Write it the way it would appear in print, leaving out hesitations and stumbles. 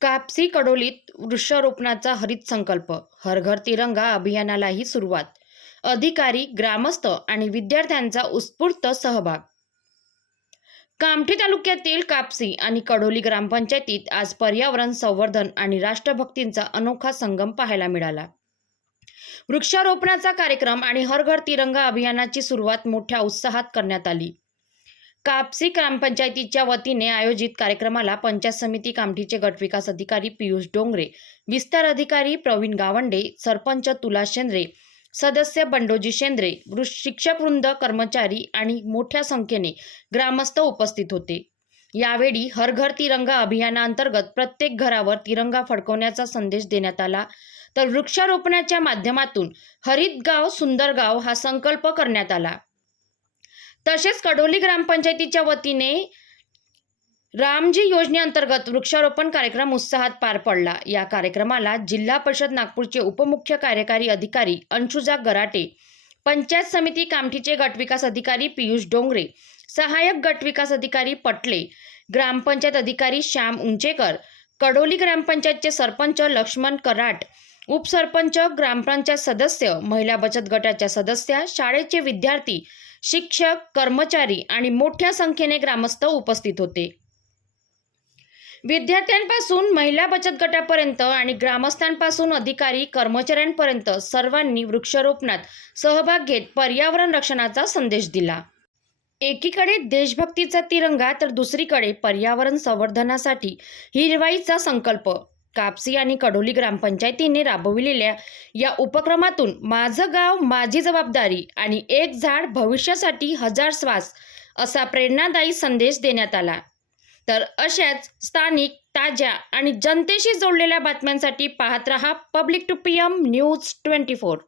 कापसी कडोलीत वृक्षारोपणाचा हरित संकल्प, हर घर तिरंगा अभियानालाही सुरुवात. अधिकारी, ग्रामस्थ आणि विद्यार्थ्यांचा उत्स्फूर्त सहभाग. कामठी तालुक्यातील कापसी आणि कडोली ग्रामपंचायतीत आज पर्यावरण संवर्धन आणि राष्ट्रभक्तींचा अनोखा संगम पाहायला मिळाला. वृक्षारोपणाचा कार्यक्रम आणि हर घर तिरंगा अभियानाची सुरुवात मोठ्या उत्साहात करण्यात आली. कापसी ग्रामपंचायतीच्या वतीने आयोजित कार्यक्रमाला पंचायत समिती कामठीचे गटविकास अधिकारी पियुष डोंगरे, विस्तार अधिकारी प्रवीण गावंडे, सरपंच तुला शेंद्रे, सदस्य बंडोजी शेंद्रे, शिक्षकवृंद, कर्मचारी आणि मोठ्या संख्येने ग्रामस्थ उपस्थित होते. यावेळी हर घर तिरंगा अभियानाअंतर्गत प्रत्येक घरावर तिरंगा फडकवण्याचा संदेश देण्यात आला, तर वृक्षारोपणाच्या माध्यमातून हरित गाव सुंदर गाव हा संकल्प करण्यात आला. तसेच कडोली ग्रामपंचायतीच्या वतीने रामजी योजनेअंतर्गत वृक्षारोपण कार्यक्रम उत्साहात पार पडला. या कार्यक्रमाला जिल्हा परिषद नागपूरचे उपमुख्य कार्यकारी अधिकारी अंशुजा गराटे, पंचायत समिती कामठीचे गटविकास अधिकारी पियुष डोंगरे, सहाय्यक गटविकास अधिकारी पटले, ग्रामपंचायत अधिकारी श्याम उंचेकर, कडोली ग्रामपंचायतचे सरपंच लक्ष्मण कराट, उपसरपंच, ग्रामपंचायत सदस्य, महिला बचत गटाच्या सदस्या, शाळेचे विद्यार्थी, शिक्षक, कर्मचारी आणि मोठ्या संख्येने ग्रामस्थ उपस्थित होते. विद्यार्थ्यांपासून महिला बचत गटापर्यंत आणि ग्रामस्थांपासून अधिकारी कर्मचाऱ्यांपर्यंत सर्वांनी वृक्षारोपणात सहभाग घेत पर्यावरण रक्षणाचा संदेश दिला. एकीकडे देशभक्तीचा तिरंगा तर दुसरीकडे पर्यावरण संवर्धनासाठी हिरवाईचा संकल्प. कापसी आणि कडोली ग्रामपंचायतीने राबविलेल्या या उपक्रमातून माझं गाव माझी जबाबदारी आणि एक झाड भविष्यासाठी हजार श्वास असा प्रेरणादायी संदेश देण्यात आला. तर अशाच स्थानिक, ताज्या आणि जनतेशी जोडलेल्या बातम्यांसाठी पाहत रहा पब्लिक टू PM न्यूज 24.